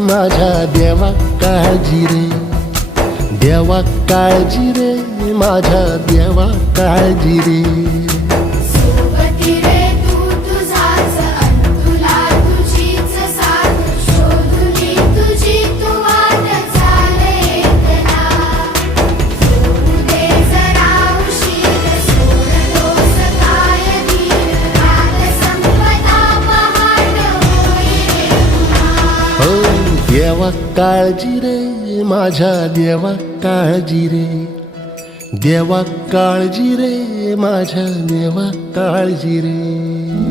माझ्या देवा काळजी रे, देवा काळजी रे, माझ्या देवा काळजी रे. सोबती रे तू तुझाच अंतुला तुझीच साथ शोधुनी तुझी तू वाट चाले एकला. सोडू दे जरा उशीर सोडतोस काय धीर रात संपता पहाट होई रे पुन्हा. हो देवा काळजी रे, माझ्या देवा काळजी रे, देवा काळजी रे, माझ्या देवा काळजी रे.